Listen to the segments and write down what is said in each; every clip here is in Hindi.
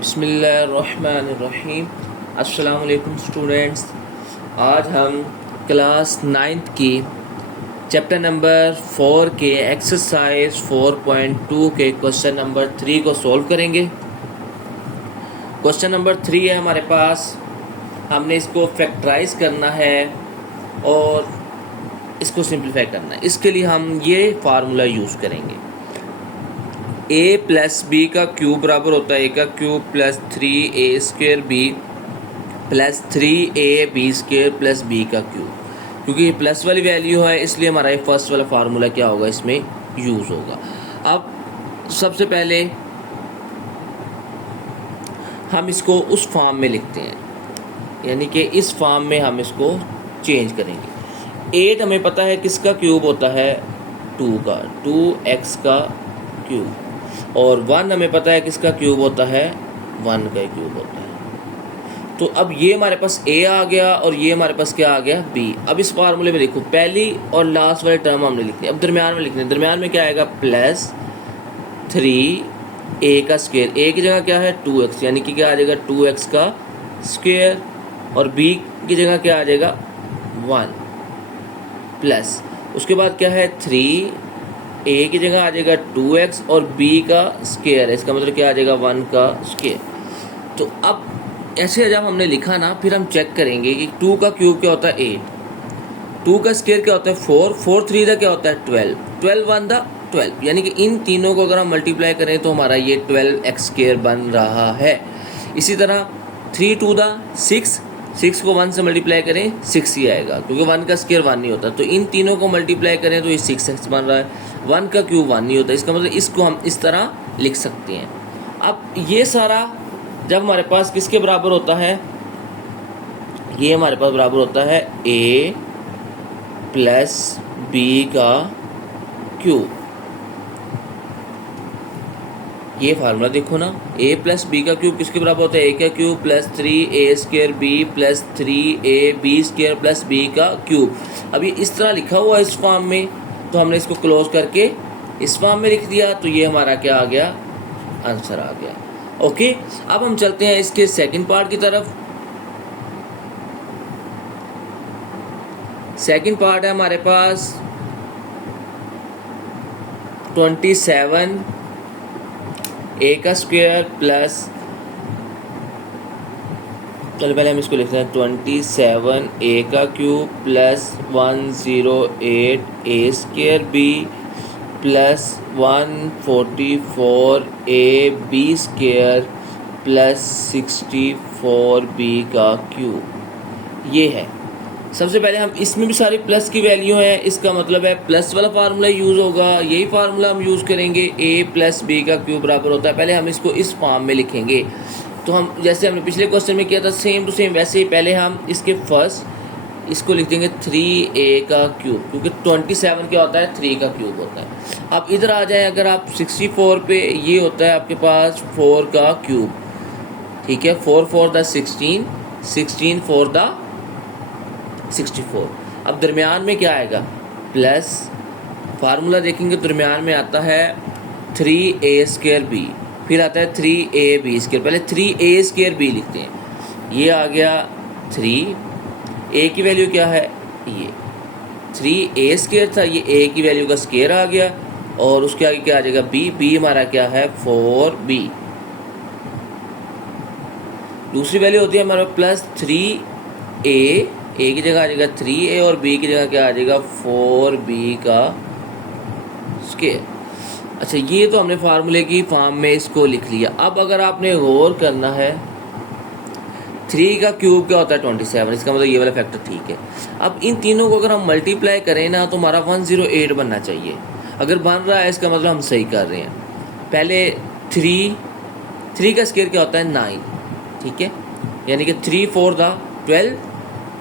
बिस्मिल्लाहिर्रहमानिर्रहीम। अस्सलाम वालेकुम स्टूडेंट्स। आज हम क्लास 9th की चैप्टर नंबर 4 के एक्सरसाइज 4.2 के क्वेश्चन नंबर 3 को सॉल्व करेंगे। क्वेश्चन नंबर 3 है हमारे पास। हमने इसको फैक्टराइज करना है और इसको सिंप्लीफाई करना है। इसके लिए हम ये फार्मूला यूज़ करेंगे। a प्लस बी का क्यूब बराबर होता है a का cube plus 3a² b plus 3ab² plus b का क्यूब। क्योंकि ये प्लस वाली वैल्यू है इसलिए हमारा ये फर्स्ट वाला फार्मूला क्या होगा, इसमें यूज़ होगा। अब सबसे पहले हम इसको उस फॉर्म में लिखते हैं, यानी कि इस फॉर्म में हम इसको चेंज करेंगे। 8 हमें पता है किसका क्यूब होता है, 2 का, 2x का क्यूब। और 1 हमें पता है किसका क्यूब होता है, 1 का क्यूब होता है। तो अब ये हमारे पास a आ गया और ये हमारे पास क्या आ गया, b। अब इस फार्मूले में देखो पहली और लास्ट वाले टर्म हमने लिखने, अब दरमियान में लिखने। दरमियान में क्या आएगा, प्लस 3a का स्क्वायर। a की जगह क्या है 2x, यानी कि क्या आ जाएगा 2x का स्क्वायर। और b की जगह क्या आ जाएगा 1 प्लस, उसके बाद क्या है 3, a की जगह आ जाएगा 2x और b का स्क्वायर है, इसका मतलब क्या आ जाएगा 1 का स्क्वायर। तो अब ऐसे जब हमने लिखा ना, फिर हम चेक करेंगे कि 2 का क्यूब क्या होता है 8, 2 का स्क्वायर क्या होता है 4, 4 3 का क्या होता है 12, 12 1 दा 12। यानी कि इन तीनों को अगर हम मल्टीप्लाई करें तो हमारा ये 12x² बन रहा है। इसी तरह 3 2 दा 6, 6 को 1 से मल्टीप्लाई करें 6 ही आएगा, क्योंकि 1 का स्क्वायर 1 नहीं होता। तो इन तीनों को मल्टीप्लाई करें तो ये 6x बन रहा है। 1 का क्यूब 1 नहीं होता, इसका मतलब इसको हम इस तरह लिख सकते हैं। अब ये सारा जब हमारे पास किसके बराबर होता है, ये हमारे पास बराबर होता है a प्लस b का क्यूब। ये फार्मूला देखो ना, a प्लस b का क्यूब किसके बराबर होता है, a का cube plus 3a² b plus 3ab² plus b का क्यूब। अब ये इस तरह लिखा हुआ है इस फॉर्म में, तो हमने इसको क्लोज करके इस फॉर्म में लिख दिया, तो ये हमारा क्या आ गया, आंसर आ गया। ओके, अब हम चलते हैं इसके सेकंड पार्ट की तरफ। सेकंड पार्ट है हमारे पास 27 a का स्क्वायर प्लस, चलो पहले हम इसको लिखते हैं 27 a का cube plus 108 a² b plus 144 ab² plus 64 b का क्यूब। ये है। सबसे पहले हम इसमें भी सारी प्लस की वैल्यू है, इसका मतलब है प्लस वाला फार्मूला यूज़ होगा। यही फार्मूला हम यूज़ करेंगे, a प्लस b का क्यूब बराबर होता है। पहले हम इसको इस फॉर्म में लिखेंगे, तो हम जैसे हमने पिछले क्वेश्चन में किया था सेम टू सेम वैसे ही पहले हम इसके फर्स्ट इसको लिख देंगे 3a का क्यूब, क्योंकि 27 क्या होता है 3 का क्यूब होता है। अब इधर आ जाए, अगर आप 64 पे, ये होता है आपके पास 4 का क्यूब, ठीक है, 4 4 द 16, 16 4 द 64। अब दरमियान में क्या आएगा, प्लस, फार्मूला देखेंगे दरमियान में आता है 3a² b, फिर आता है 3ab²। पहले 3a² b लिखते हैं, ये आ गया 3, a की वैल्यू क्या है, ये 3a² था, ये a की वैल्यू का स्क्वायर आ गया, और उसके आगे क्या आ जाएगा b हमारा क्या है 4b। दूसरी वैल्यू होती है हमारे प्लस 3a की जगह आ जाएगा 3a और b की जगह क्या आ जाएगा 4b का स्क्वायर। अच्छा, ये तो हमने फार्मूले की फॉर्म में इसको लिख लिया। अब अगर आपने गौर करना है, 3 का क्यूब क्या होता है 27, इसका मतलब ये वाला फैक्टर ठीक है। अब इन तीनों को अगर हम मल्टीप्लाई करें ना, तो हमारा 108 बनना चाहिए। अगर बन रहा है इसका मतलब हम सही कर रहे हैं। पहले 3 का स्क्वायर क्या होता है 9, ठीक है, यानी कि 3 4 द 12,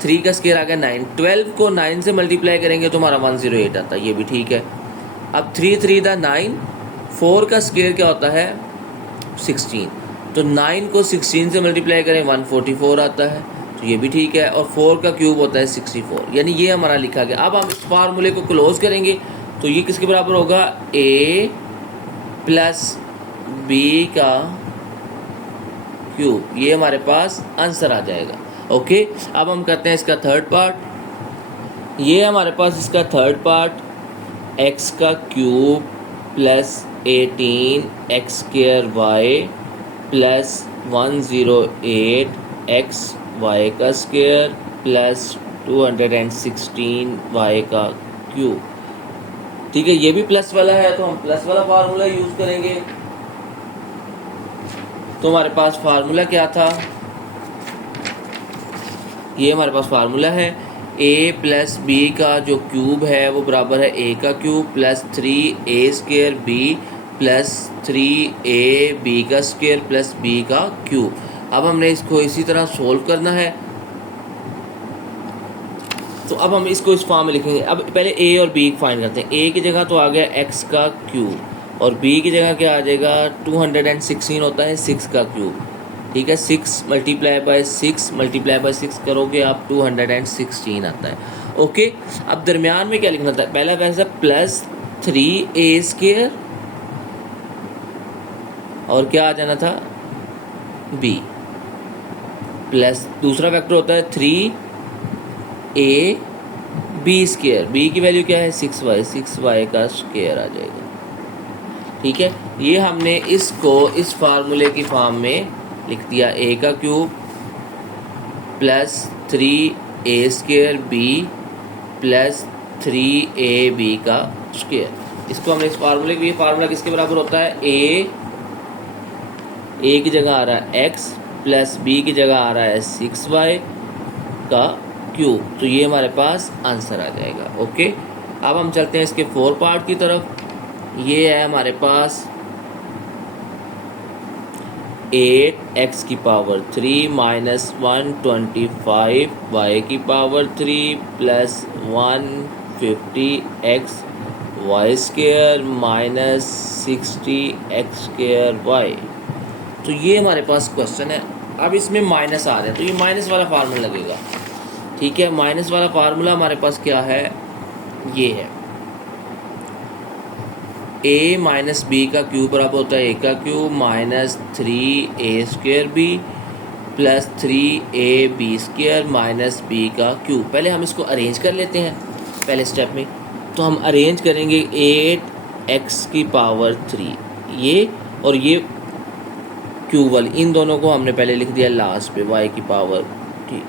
3 का स्क्वायर आ गया 9, 12 को 9 से मल्टीप्लाई करेंगे तो हमारा 108 आता है, ये भी ठीक है। अब 3 3 द 9, 4 का स्क्वायर क्या होता है 16, तो 9 को 16 से मल्टीप्लाई करें 144 आता है, तो ये भी ठीक है। और 4 का क्यूब होता है 64, यानी ये हमारा लिखा गया। अब हम इस फार्मूले को क्लोज करेंगे तो ये किसके बराबर होगा, a प्लस b का क्यूब। ये हमारे पास आंसर आ जाएगा। ओके, अब हम करते हैं इसका थर्ड पार्ट। ये हमारे पास इसका थर्ड पार्ट एक्स का cube plus 18 x square y plus 108 x y का स्क्वायर प्लस 216 वाई का क्यूब। ठीक है, ये भी प्लस वाला है तो हम प्लस वाला फार्मूला यूज करेंगे। तो हमारे पास फार्मूला क्या था, ये हमारे पास फार्मूला है a प्लस बी का जो क्यूब है वो बराबर है a का cube plus 3a square b plus 3ab का स्क्वायर प्लस b का क्यूब। अब हमने इसको इसी तरह सोल्व करना है। तो अब हम इसको इस फॉर्म में लिखेंगे। अब पहले a और b फाइंड करते हैं। a की जगह तो आ गया x का क्यूब और b की जगह क्या आ जाएगा, 216 होता है 6 का क्यूब। ठीक है, 6 मल्टीप्लाई बाय 6 करोगे आप 216 आता है। ओके, अब दरमियान में क्या लिखना था, पहला वैसा प्लस 3a स्क्वायर और क्या आ जाना था b प्लस दूसरा वेक्टर होता है 3a b स्क्वायर। b की वैल्यू क्या है 6y का स्क्वायर आ जाएगा। ठीक है, ये हमने इसको इस फार्मूले की फॉर्म में लिख दिया, a का cube plus 3a square b plus 3ab का स्क्वायर। इसको हमने इस फार्मूले की, ये फार्मूला किसके बराबर होता है, a की जगह आ रहा है x प्लस b की जगह आ रहा है 6y का क्यूब। तो ये हमारे पास आंसर आ जाएगा। ओके, अब हम चलते हैं इसके 4 पार्ट की तरफ। ये है हमारे पास 8x की पावर 3 माइनस 125 y की power 3 plus 150x y square minus 60x square y. तो ये हमारे पास क्वेश्चन है। अब इसमें माइनस आ रहा है तो ये माइनस वाला फार्मूला लगेगा। ठीक है, माइनस वाला फार्मूला हमारे पास क्या है, ये है a माइनस बी का क्यूब बराबर होता है a का cube minus 3a square b plus 3ab square minus b का क्यूब। पहले हम इसको अरेंज कर लेते हैं पहले स्टेप में। तो हम अरेंज करेंगे 8x की पावर 3 ये और ये क्यूब वाली, इन दोनों को हमने पहले लिख दिया लास्ट पे y की पावर, ठीक,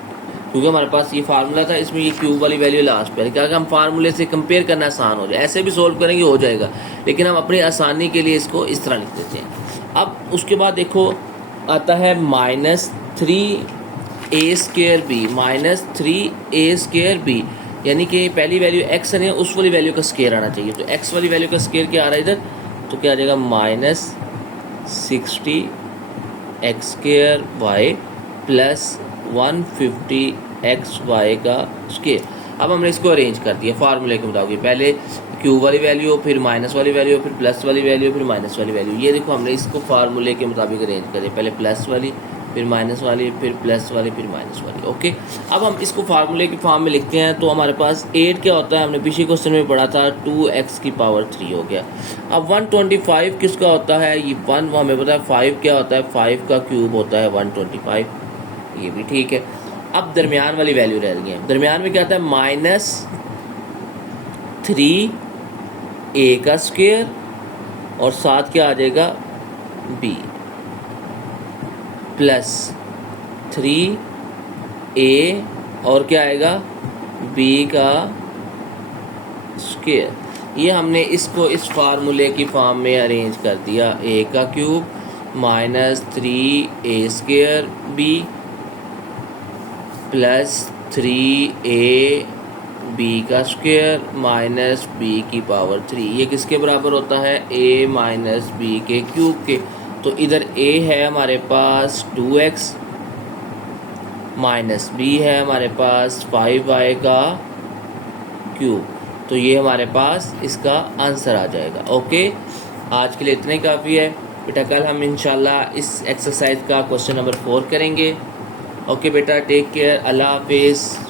क्योंकि हमारे पास ये फार्मूला था, इसमें ये क्यूब वाली वैल्यू लास्ट पे। क्या हम फार्मूले से कंपेयर करना आसान हो जाए, ऐसे भी सोल्व करेंगे हो जाएगा, लेकिन हम अपनी आसानी के लिए इसको इस तरह लिख देते हैं। अब उसके बाद देखो आता है minus 3a square b minus 3a square b, यानी कि पहली वैल्यू x है उस वाली वैल्यू का स्क्वायर आना चाहिए। तो x वाली वैल्यू का स्क्वायर क्या आ रहा है इधर, तो क्या आ जाएगा minus 60 x square y plus 150 x y का स्क्वायर। अब हमने इसको अरेंज कर दिया फार्मूले के मुताबिक, पहले क्यूब वाली वैल्यू फिर माइनस वाली वैल्यू फिर प्लस वाली वैल्यू फिर माइनस वाली वैल्यू। ये देखो हमने इसको फार्मूले के मुताबिक अरेंज कर दिया, पहले प्लस वाली फिर माइनस वाली फिर प्लस वाली फिर माइनस वाली। ओके, अब हम इसको फार्मूले की फॉर्म में लिखते हैं। तो हमारे पास 8 क्या होता है, हमने पिछले क्वेश्चन में पढ़ा था 2x की पावर 3 हो गया। अब 125 किसका होता है, ये 1 हमें पता है, 5 क्या होता है, 5 का क्यूब होता है 125, ये भी ठीक है। अब दरमियान वाली वैल्यू रह गई है, दरमियान में क्या आता है माइनस 3a का स्क्वायर और साथ क्या आ जाएगा b प्लस 3a और क्या आएगा b का स्क्वायर। ये हमने इसको इस फार्मूले की फॉर्म में अरेंज कर दिया, a का cube minus 3a square b plus 3a b का स्क्वायर माइनस b की पावर 3। ये किसके बराबर होता है, a माइनस b के क्यूब के। तो इधर a है हमारे पास 2x माइनस b है हमारे पास 5y का क्यूब। तो ये हमारे पास इसका आंसर आ जाएगा। ओके, आज के लिए इतना ही काफ़ी है बेटा, कल हम इंशाल्लाह इस एक्सरसाइज का क्वेश्चन नंबर 4 करेंगे। ओके बेटा, टेक केयर, अल्लाह हाफिज़।